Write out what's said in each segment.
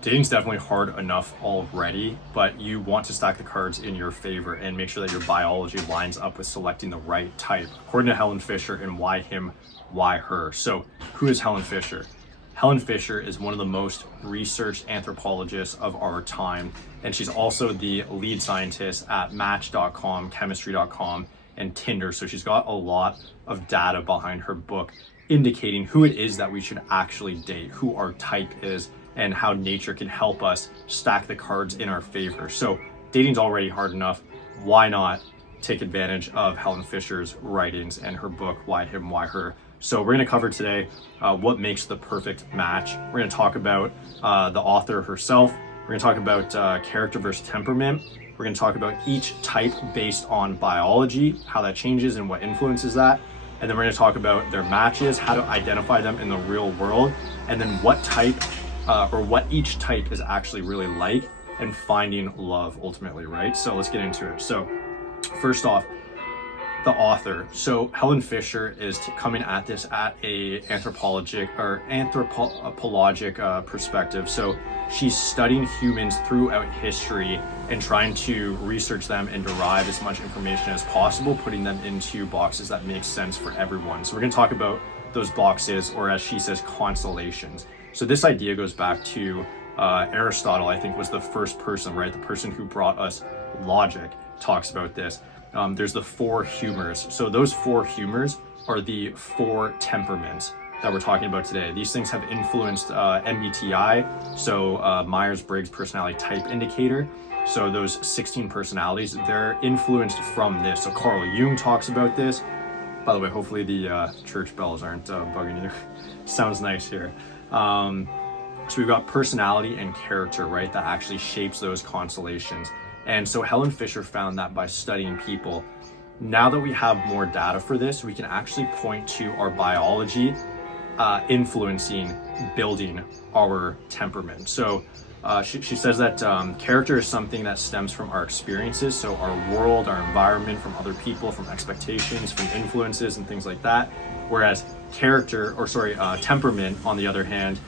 dating's definitely hard enough already, but you want to stack the cards in your favor and make sure that your biology lines up with selecting the right type, according to Helen Fisher and Why Him, Why Her. So who is Helen Fisher? Helen Fisher is one of the most researched anthropologists of our time, and she's also the lead scientist at Match.com, Chemistry.com, and Tinder. So she's got a lot of data behind her book indicating who it is that we should actually date, who our type is, and how nature can help us stack the cards in our favor. So dating's already hard enough. Why not take advantage of Helen Fisher's writings and her book, Why Him, Why Her? So we're going to cover today what makes the perfect match. We're going to talk about the author herself. We're going to talk about character versus temperament. We're going to talk about each type based on biology, how that changes and what influences that. And then we're going to talk about their matches, how to identify them in the real world, and then what type or what each type is actually really like, and finding love ultimately, right? So let's get into it. So first off, the author. So Helen Fisher is coming at this at a anthropologic perspective. So she's studying humans throughout history and trying to research them and derive as much information as possible, putting them into boxes that make sense for everyone. So we're going to talk about those boxes, or as she says, constellations. So this idea goes back to Aristotle, I think, was the first person, right? The person who brought us logic talks about this. There's the four humors. So those four humors are the four temperaments that we're talking about today. These things have influenced MBTI, so Myers-Briggs Personality Type Indicator. So those 16 personalities, they're influenced from this. So Carl Jung talks about this. By the way, hopefully the church bells aren't bugging you. Sounds nice here. So we've got personality and character, right? That actually shapes those constellations. And so Helen Fisher found that by studying people, now that we have more data for this, we can actually point to our biology influencing, building our temperament. So she says that character is something that stems from our experiences, so our world, our environment, from other people, from expectations, from influences and things like that. Whereas temperament, on the other hand,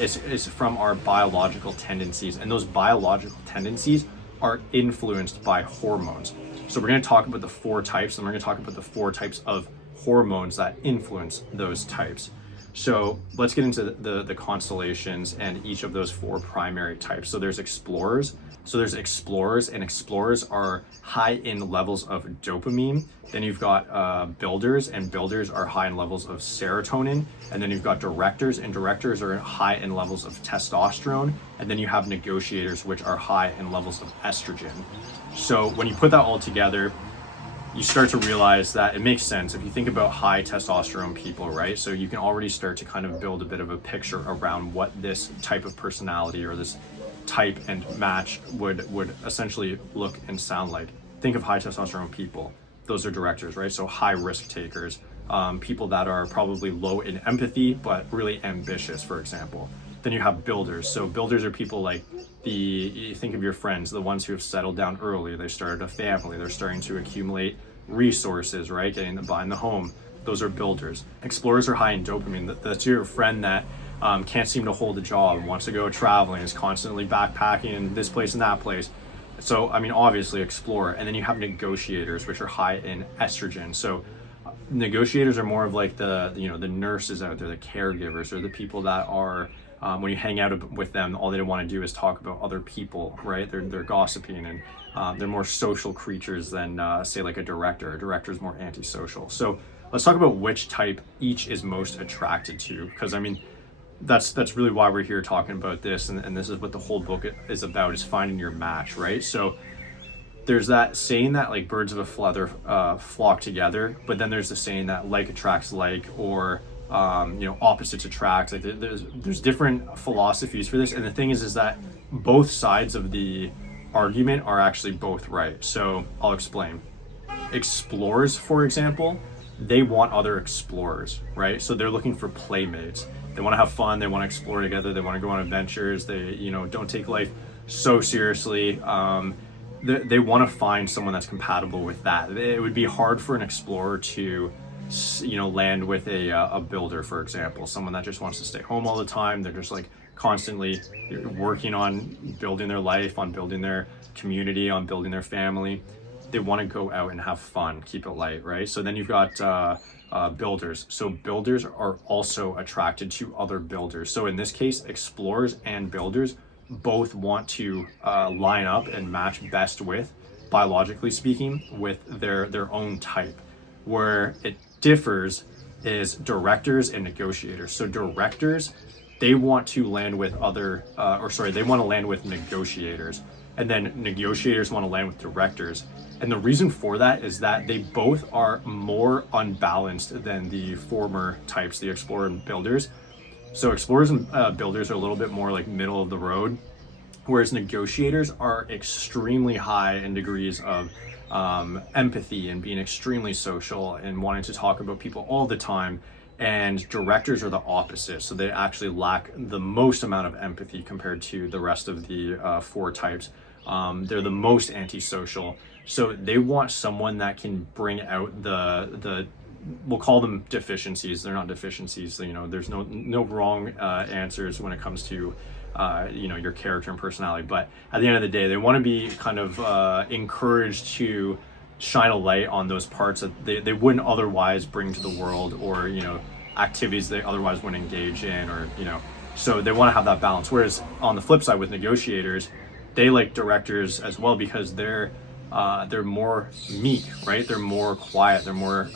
is from our biological tendencies, and those biological tendencies are influenced by hormones. So we're going to talk about the four types, and we're going to talk about the four types of hormones that influence those types. So let's get into the constellations and each of those four primary types. So there's explorers. And explorers are high in levels of dopamine. Then you've got builders, and builders are high in levels of serotonin. And then you've got directors, and directors are high in levels of testosterone. And then you have negotiators, which are high in levels of estrogen. So when you put that all together, you start to realize that it makes sense if you think about high testosterone people, right? So you can already start to kind of build a bit of a picture around what this type of personality or this type and match would essentially look and sound like. Think of high testosterone people. Those are directors, right? So high risk takers, people that are probably low in empathy, but really ambitious, for example. Then you have builders. So builders are people like you think of your friends, the ones who have settled down early. They started a family. They're starting to accumulate resources, right? Buying the home. Those are builders. Explorers are high in dopamine. That's your friend that can't seem to hold a job, wants to go traveling, is constantly backpacking in this place and that place. So, I mean, obviously explorer. And then you have negotiators, which are high in estrogen. So negotiators are more of like the nurses out there, the caregivers, or the people that are, when you hang out with them, all they want to do is talk about other people, right? They're gossiping, and they're more social creatures than say like a director. A director is more antisocial. So let's talk about which type each is most attracted to, because I mean, that's really why we're here talking about this, and this is what the whole book is about, is finding your match, right? So there's that saying that like birds of a feather flock together, but then there's the saying that like attracts like, or opposites attract. Like there's different philosophies for this, and the thing is that both sides of the argument are actually both right. So I'll explain. Explorers, for example, they want other explorers, right? So they're looking for playmates. They want to have fun. They want to explore together. They want to go on adventures. They, don't take life so seriously. They want to find someone that's compatible with that. It would be hard for an explorer to, land with a builder, for example, someone that just wants to stay home all the time. They're just like constantly working on building their life, on building their community, on building their family. They want to go out and have fun, keep it light, right? So then you've got builders. So builders are also attracted to other builders. So in this case, explorers and builders both want to line up and match best with, biologically speaking, with their own type. Where it differs is directors and negotiators. So directors, they want to land with they want to land with negotiators, and then negotiators want to land with directors. And the reason for that is that they both are more unbalanced than the former types, the explorer and builders. So explorers and builders are a little bit more like middle of the road, whereas negotiators are extremely high in degrees of empathy and being extremely social and wanting to talk about people all the time. And directors are the opposite. So they actually lack the most amount of empathy compared to the rest of the four types. They're the most antisocial. So they want someone that can bring out the we'll call them deficiencies. They're not deficiencies. You know, there's no wrong answers when it comes to your character and personality. But at the end of the day, they want to be kind of encouraged to shine a light on those parts that they wouldn't otherwise bring to the world, or activities they otherwise wouldn't engage in, or so they want to have that balance. Whereas on the flip side with negotiators, they like directors as well, because they're more meek, right? They're more quiet. They're more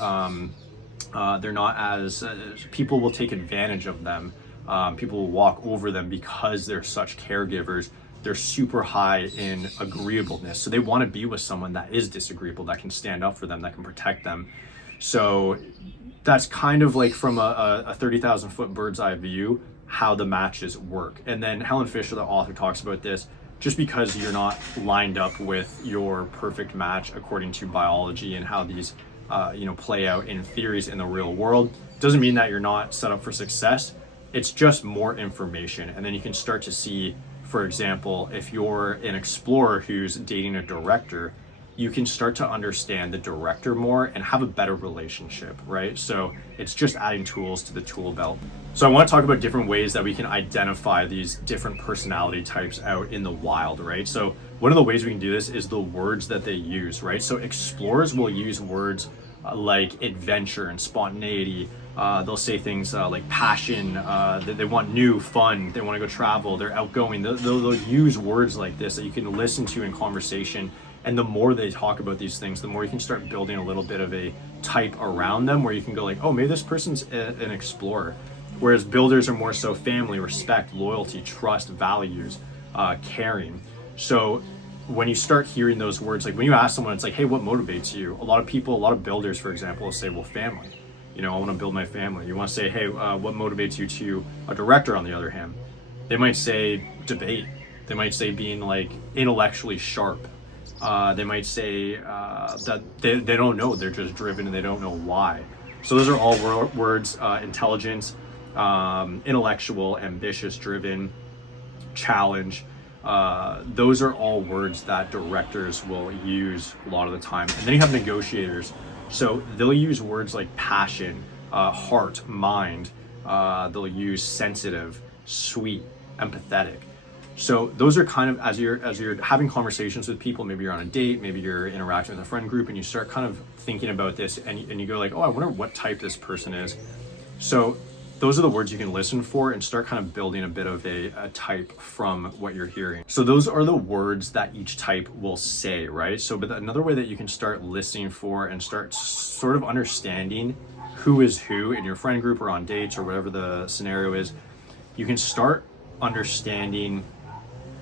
they're not as people will take advantage of them. People will walk over them because they're such caregivers. They're super high in agreeableness. So they want to be with someone that is disagreeable, that can stand up for them, that can protect them. So that's kind of like from a 30,000 foot bird's eye view, how the matches work. And then Helen Fisher, the author, talks about this. Just because you're not lined up with your perfect match according to biology and how these play out in theories in the real world, doesn't mean that you're not set up for success. It's just more information. And then you can start to see, for example, if you're an explorer who's dating a director, you can start to understand the director more and have a better relationship, right? So it's just adding tools to the tool belt. So I want to talk about different ways that we can identify these different personality types out in the wild, right? So one of the ways we can do this is the words that they use, right? So explorers will use words like adventure and spontaneity. They'll say things like passion. They want new, fun. They want to go travel. They're outgoing. They'll use words like this that you can listen to in conversation. And the more they talk about these things, the more you can start building a little bit of a type around them, where you can go like, oh, maybe this person's an explorer. Whereas builders are more so family, respect, loyalty, trust, values, caring. So when you start hearing those words, like when you ask someone, it's like, hey, what motivates you? A lot of builders, for example, will say, well, family. I want to build my family. You want to say, hey, what motivates you to a director, on the other hand? They might say debate. They might say being like intellectually sharp. They might say that they don't know, they're just driven and they don't know why. So those are all words: intelligence, intellectual, ambitious, driven, challenge. Those are all words that directors will use a lot of the time. And then you have negotiators. So they'll use words like passion, heart, mind. They'll use sensitive, sweet, empathetic. So those are kind of, as you're having conversations with people, maybe you're on a date, maybe you're interacting with a friend group, and you start kind of thinking about this, and you go like, oh, I wonder what type this person is. So those are the words you can listen for and start kind of building a bit of a type from what you're hearing. So those are the words that each type will say, right? So, but another way that you can start listening for and start sort of understanding who is who in your friend group or on dates or whatever the scenario is, you can start understanding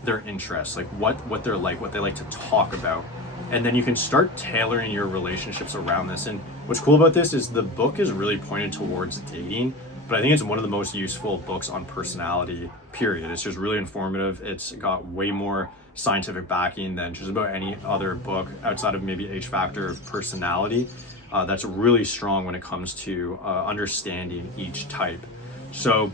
their interests, like what they're like, what they like to talk about. And then you can start tailoring your relationships around this. And what's cool about this is the book is really pointed towards dating, but I think it's one of the most useful books on personality, period. It's just really informative. It's got way more scientific backing than just about any other book outside of maybe H Factor of Personality. That's really strong when it comes to understanding each type. So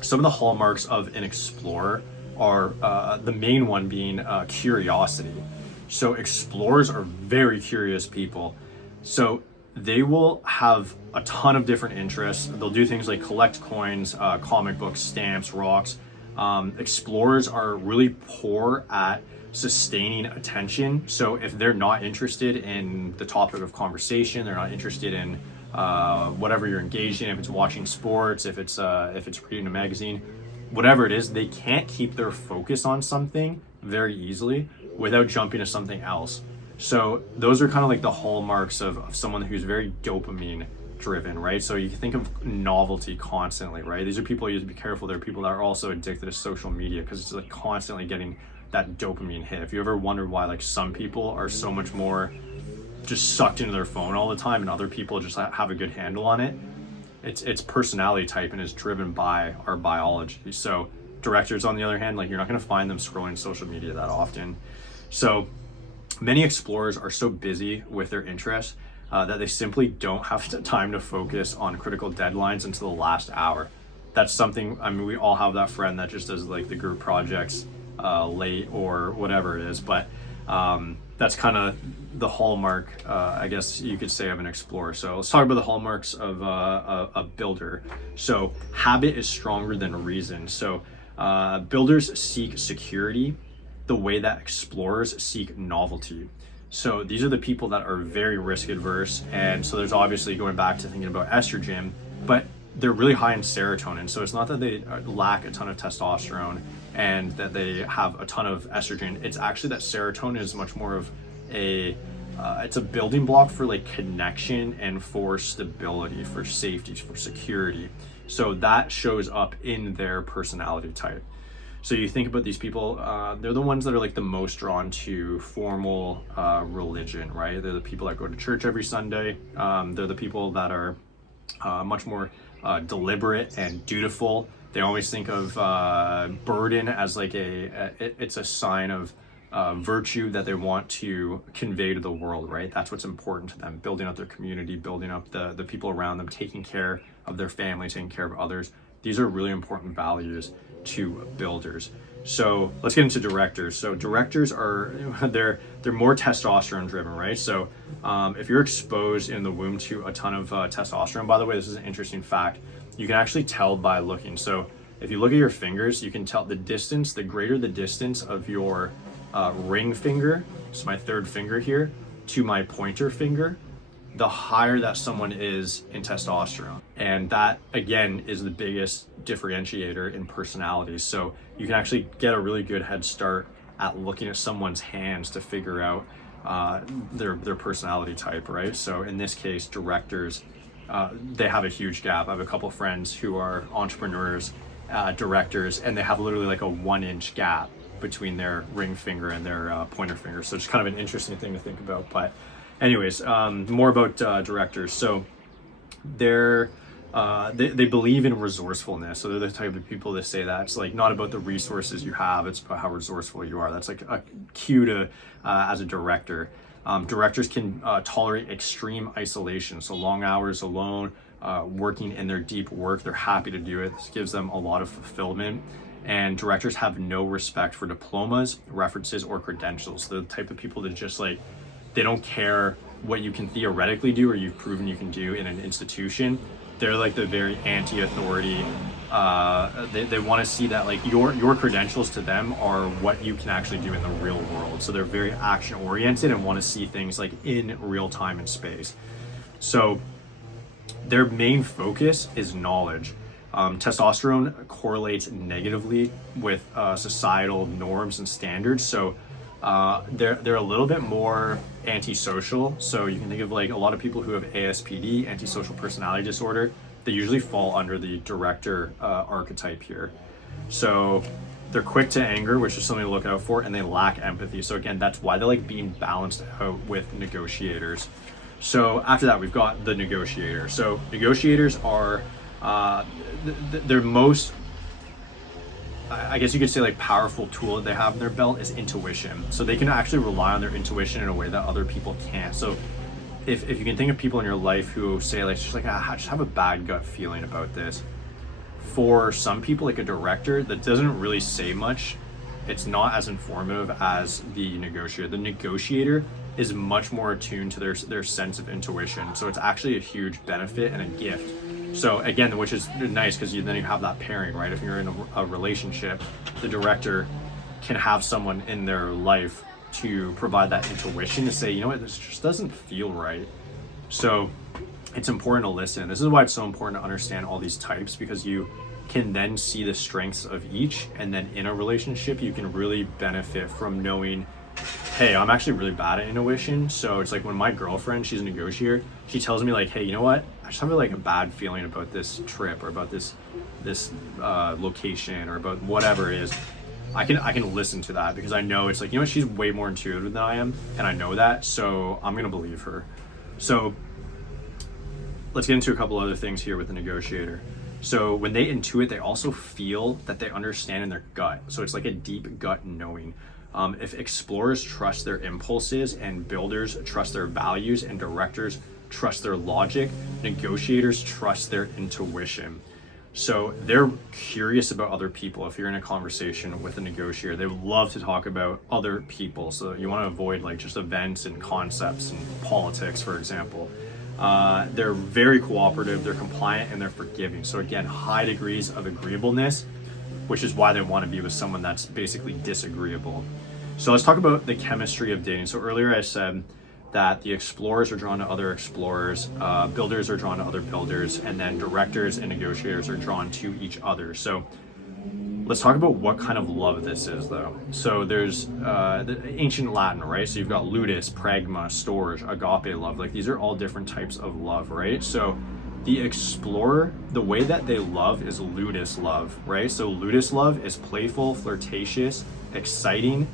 some of the hallmarks of an explorer are the main one being curiosity. So explorers are very curious people. So they will have a ton of different interests. They'll do things like collect coins, comic books, stamps, rocks. Explorers are really poor at sustaining attention. So if they're not interested in the topic of conversation, they're not interested in whatever you're engaged in, if it's watching sports, if it's reading a magazine, whatever it is, they can't keep their focus on something very easily without jumping to something else. So those are kind of like the hallmarks of someone who's very dopamine driven, right? So you think of novelty constantly, right? These are people you have to be careful. There are people that are also addicted to social media because it's like constantly getting that dopamine hit. If you ever wondered why like some people are so much more just sucked into their phone all the time and other people just have a good handle on it, it's personality type and is driven by our biology. So directors, on the other hand, like you're not going to find them scrolling social media that often. So many explorers are so busy with their interests that they simply don't have the time to focus on critical deadlines until the last hour. That's something, I mean, we all have that friend that just does like the group projects late or whatever it is, but that's kind of the hallmark, I guess you could say, of an explorer. So let's talk about the hallmarks of a builder. So habit is stronger than reason. So builders seek security the way that explorers seek novelty. So these are the people that are very risk adverse. And so there's obviously, going back to thinking about estrogen, but they're really high in serotonin. So it's not that they lack a ton of testosterone and that they have a ton of estrogen. It's actually that serotonin is much more of it's a building block for like connection and for stability, for safety, for security. So that shows up in their personality type. So you think about these people, they're the ones that are like the most drawn to formal religion, right? They're the people that go to church every Sunday. They're the people that are much more deliberate and dutiful. They always think of burden as like it's a sign of virtue that they want to convey to the world, right? That's what's important to them, building up their community, building up the people around them, taking care of their family, taking care of others. These are really important values to builders. So let's get into directors. So directors are, they're more testosterone driven, right? So if you're exposed in the womb to a ton of testosterone, by the way, this is an interesting fact, you can actually tell by looking. So if you look at your fingers, you can tell the distance, the greater the distance of your ring finger, so my third finger here, to my pointer finger, the higher that someone is in testosterone. And that, again, is the biggest differentiator in personalities. So you can actually get a really good head start at looking at someone's hands to figure out their personality type, right? So in this case, directors, they have a huge gap. I have a couple of friends who are entrepreneurs, directors, and they have literally like a 1-inch gap between their ring finger and their pointer finger. So it's kind of an interesting thing to think about. But anyways, more about directors. So they believe in resourcefulness. So they're the type of people that say that it's like not about the resources you have, it's about how resourceful you are. That's like a cue to as a director. Directors can tolerate extreme isolation, so long hours alone, working in their deep work. They're happy to do it. This gives them a lot of fulfillment. And directors have no respect for diplomas, references, or credentials. They're the type of people that just like, they don't care what you can theoretically do or you've proven you can do in an institution. They're like the very anti-authority. They want to see that like your credentials to them are what you can actually do in the real world. So they're very action oriented and want to see things like in real time and space. So their main focus is knowledge. Testosterone correlates negatively with societal norms and standards. So they're a little bit more antisocial. So you can think of like a lot of people who have ASPD, antisocial personality disorder. They usually fall under the director archetype here. So they're quick to anger, which is something to look out for, and they lack empathy. So again, that's why they like being balanced out with negotiators. So after that, we've got the negotiator. So negotiators are their most, I guess you could say, like powerful tool that they have in their belt is intuition. So they can actually rely on their intuition in a way that other people can't. So if you can think of people in your life who say like, just like, I just have a bad gut feeling about this. For some people, like a director, that doesn't really say much. It's not as informative as the negotiator. The negotiator is much more attuned to their sense of intuition. So it's actually a huge benefit and a gift So again, which is nice because then you have that pairing, right? If you're in a relationship, the director can have someone in their life to provide that intuition to say, you know what, this just doesn't feel right. So it's important to listen. This is why it's so important to understand all these types, because you can then see the strengths of each, and then in a relationship you can really benefit from knowing, hey, I'm actually really bad at intuition. So it's like when my girlfriend, she's a negotiator, she tells me like, hey, you know what, I just have like a bad feeling about this trip or about this location or about whatever it is. I can listen to that because I know it's like, you know what, she's way more intuitive than I am, and I know that, so I'm gonna believe her. So let's get into a couple other things here with the negotiator. So when they intuit, they also feel that they understand in their gut. So it's like a deep gut knowing. If explorers trust their impulses and builders trust their values and directors trust their logic, negotiators trust their intuition. So they're curious about other people. If you're in a conversation with a negotiator, they would love to talk about other people. So you want to avoid like just events and concepts and politics, for example. They're very cooperative, they're compliant, and they're forgiving. So again, high degrees of agreeableness, which is why they want to be with someone that's basically disagreeable. So let's talk about the chemistry of dating. So earlier I said that the explorers are drawn to other explorers, builders are drawn to other builders, and then directors and negotiators are drawn to each other. So let's talk about what kind of love this is, though. So there's the ancient Latin, right? So you've got ludus, pragma, storge, agape love. Like these are all different types of love, right? So the explorer, the way that they love is ludus love, right? So ludus love is playful, flirtatious, exciting,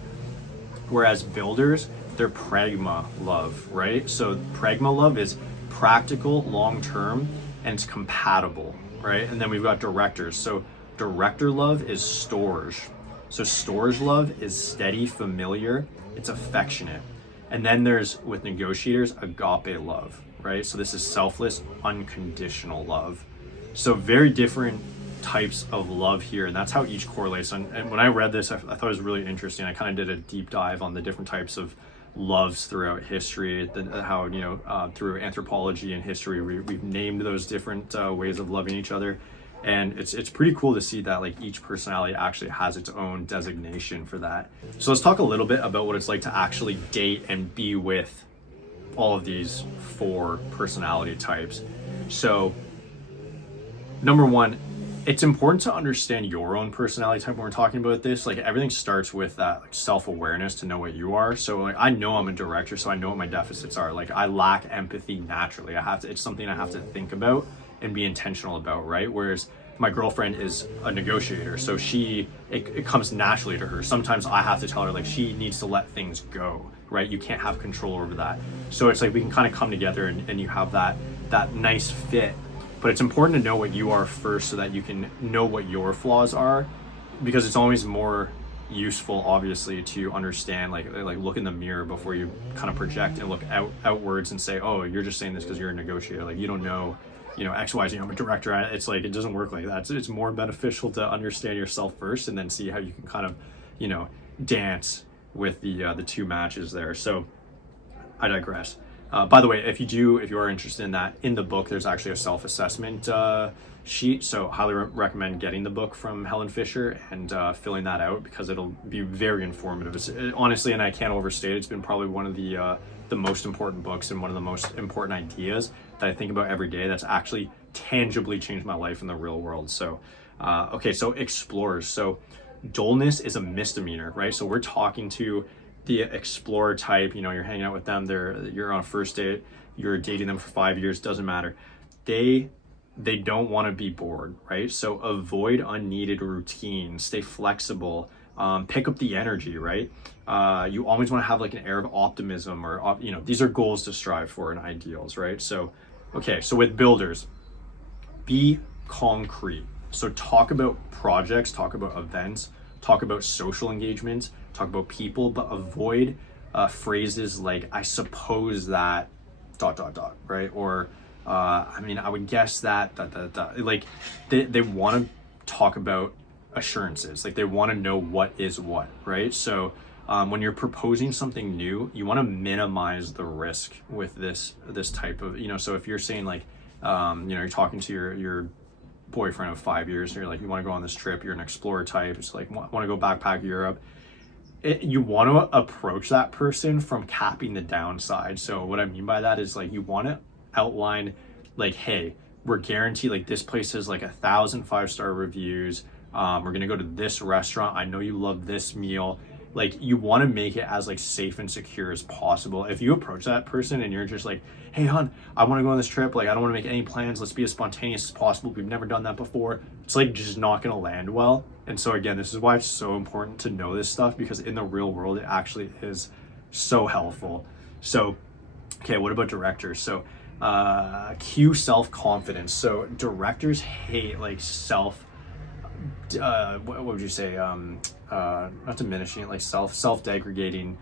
whereas builders, they're pragma love, right? So pragma love is practical, long-term, and it's compatible, right? And then we've got directors. So director love is storge. So storge love is steady, familiar, it's affectionate. And then there's, with negotiators, agape love, right? So this is selfless, unconditional love. So very different types of love here, and that's how each correlates. And when I read this, I thought it was really interesting. I kind of did a deep dive on the different types of loves throughout history, how, you know, through anthropology and history, we've named those different ways of loving each other. And it's pretty cool to see that like each personality actually has its own designation for that. So let's talk a little bit about what it's like to actually date and be with all of these 4 personality types. So number one, it's important to understand your own personality type when we're talking about this. Like everything starts with that like self-awareness to know what you are. So like I know I'm a director, so I know what my deficits are. Like I lack empathy naturally. It's something I have to think about and be intentional about, right? Whereas my girlfriend is a negotiator, so it comes naturally to her. Sometimes I have to tell her like she needs to let things go, right? You can't have control over that. So it's like we can kind of come together and you have that nice fit. But it's important to know what you are first so that you can know what your flaws are, because it's always more useful, obviously, to understand, like look in the mirror before you kind of project and look outwards and say, oh, you're just saying this because you're a negotiator. Like you don't know, you know, X, Y, Z, I'm a director. It's like, it doesn't work like that. It's more beneficial to understand yourself first and then see how you can kind of, you know, dance with the 2 matches there. So I digress. By the way, if you are interested in that, in the book, there's actually a self-assessment sheet. So highly recommend getting the book from Helen Fisher and filling that out, because it'll be very informative. Honestly, and I can't overstate it, it's been probably one of the most important books and one of the most important ideas that I think about every day that's actually tangibly changed my life in the real world. So, okay, so explorers. So dullness is a misdemeanor, right? So we're talking to the explorer type, you know, you're hanging out with them, you're on a first date, you're dating them for 5 years, doesn't matter. They don't want to be bored, right? So avoid unneeded routine, stay flexible, pick up the energy, right? You always want to have like an air of optimism, or, you know, these are goals to strive for and ideals, right? So, okay, so with builders, be concrete. So talk about projects, talk about events, talk about social engagements, talk about people, but avoid phrases like, I suppose that ... right? Or I mean, I would guess that ... Like they want to talk about assurances. Like they want to know what is what, right? So when you're proposing something new, you want to minimize the risk with this type of, you know, so if you're saying like, You're talking to your boyfriend of 5 years, and you're like, you want to go on this trip, you're an explorer type, it's like, want to go backpack Europe. You want to approach that person from capping the downside. So what I mean by that is like, you want to outline like, hey, we're guaranteed like this place has like 1,000 5-star reviews. We're gonna go to this restaurant. I know you love this meal. Like, you want to make it as like safe and secure as possible. If you approach that person and you're just like, hey hon, I want to go on this trip, like I don't want to make any plans, let's be as spontaneous as possible, we've never done that before, it's like just not going to land well. And so again, this is why it's so important to know this stuff, because in the real world it actually is so helpful. So okay, what about directors? So cue self-confidence. So directors hate like what would you say, not diminishing, like self-degrading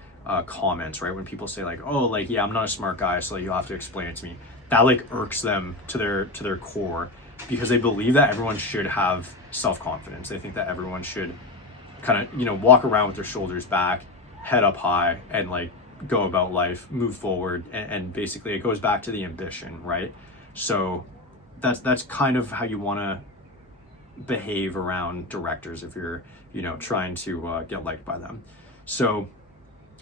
comments, right? When people say like, oh, like, yeah, I'm not a smart guy, so like, you'll have to explain it to me. That like irks them to their core, because they believe that everyone should have self-confidence. They think that everyone should kind of, walk around with their shoulders back, head up high, and like go about life, move forward, and basically it goes back to the ambition, right? So that's kind of how you want to behave around directors if you're trying to get liked by them. So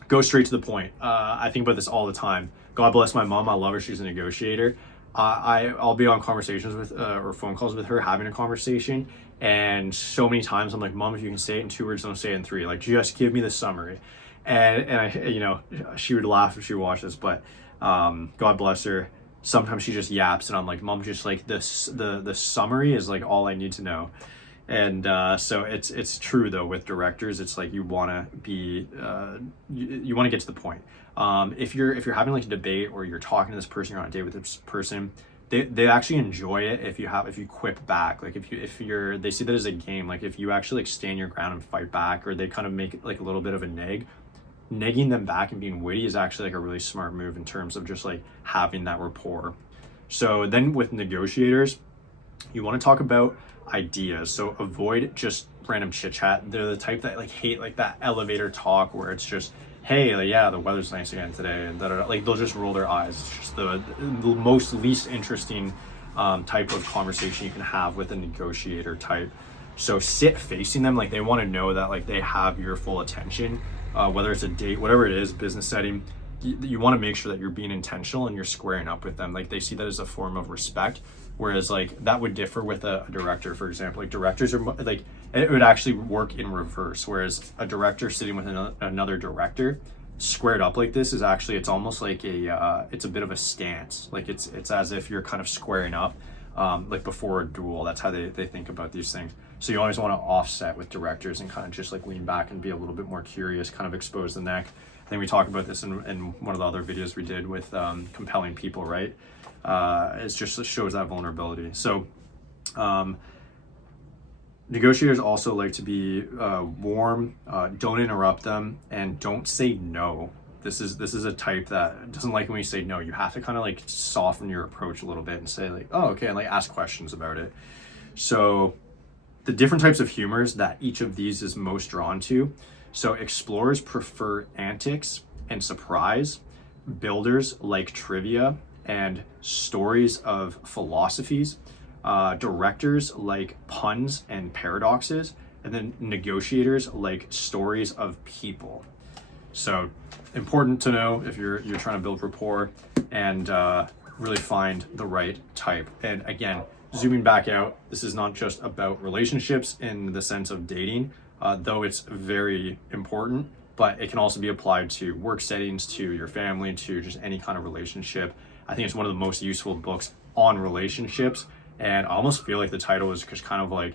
go straight to the point. I think about this all the time. God bless my mom, I love her, she's a negotiator. I'll be on conversations with or phone calls with her, having a conversation, and so many times I'm like, Mom, if you can say it in 2 words, don't say it in 3, like just give me the summary. And I she would laugh if she watched this, but God bless her, sometimes she just yaps and I'm like, Mom, just like this, the summary is like all I need to know. And so it's true though with directors. It's like you want to be you want to get to the point. If you're having like a debate, or you're talking to this person, you're on a date with this person, they actually enjoy it if you quip back. Like if they see that as a game. Like if you actually like stand your ground and fight back, or they kind of make like a little bit of a negging them back and being witty is actually like a really smart move in terms of just like having that rapport. So then with negotiators, you want to talk about ideas. So avoid just random chit chat. They're the type that like hate like that elevator talk where it's just, hey, like, yeah, the weather's nice again today, and like they'll just roll their eyes. It's just the most least interesting type of conversation you can have with a negotiator type. So sit facing them, like they want to know that like they have your full attention, whether it's a date, whatever it is, business setting. You want to make sure that you're being intentional and you're squaring up with them. Like they see that as a form of respect. Whereas like that would differ with a director, for example. Like directors are like, it would actually work in reverse. Whereas a director sitting with another director squared up like this is actually, it's almost like it's a bit of a stance. Like it's as if you're kind of squaring up, like before a duel. That's how they think about these things. So you always want to offset with directors and kind of just like lean back and be a little bit more curious, kind of expose the neck. I think we talked about this in one of the other videos we did with compelling people, right? It shows that vulnerability. So negotiators also like to be warm, don't interrupt them, and don't say no. This is a type that doesn't like when you say no. You have to kind of like soften your approach a little bit and say like, oh, okay, and like ask questions about it. So the different types of humors that each of these is most drawn to. So explorers prefer antics and surprise. Builders like trivia and stories of philosophies. Directors like puns and paradoxes. And then negotiators like stories of people. So important to know if you're trying to build rapport and really find the right type. And again, zooming back out, this is not just about relationships in the sense of dating, though it's very important, but it can also be applied to work settings, to your family, to just any kind of relationship. I think it's one of the most useful books on relationships, and I almost feel like the title is just kind of like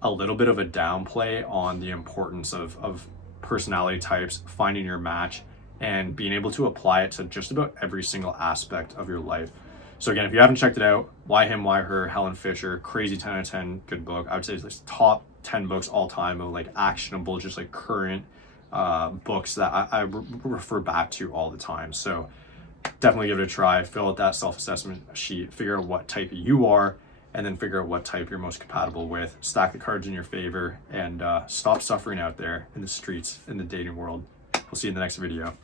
a little bit of a downplay on the importance of personality types, finding your match, and being able to apply it to just about every single aspect of your life. So again, if you haven't checked it out, Why Him, Why Her, Helen Fisher, crazy 10 out of 10, good book. I would say it's like top 10 books all time of like actionable, just like current books that I refer back to all the time. So definitely give it a try, fill out that self-assessment sheet, figure out what type you are, and then figure out what type you're most compatible with, stack the cards in your favor, and stop suffering out there in the streets, in the dating world. We'll see you in the next video.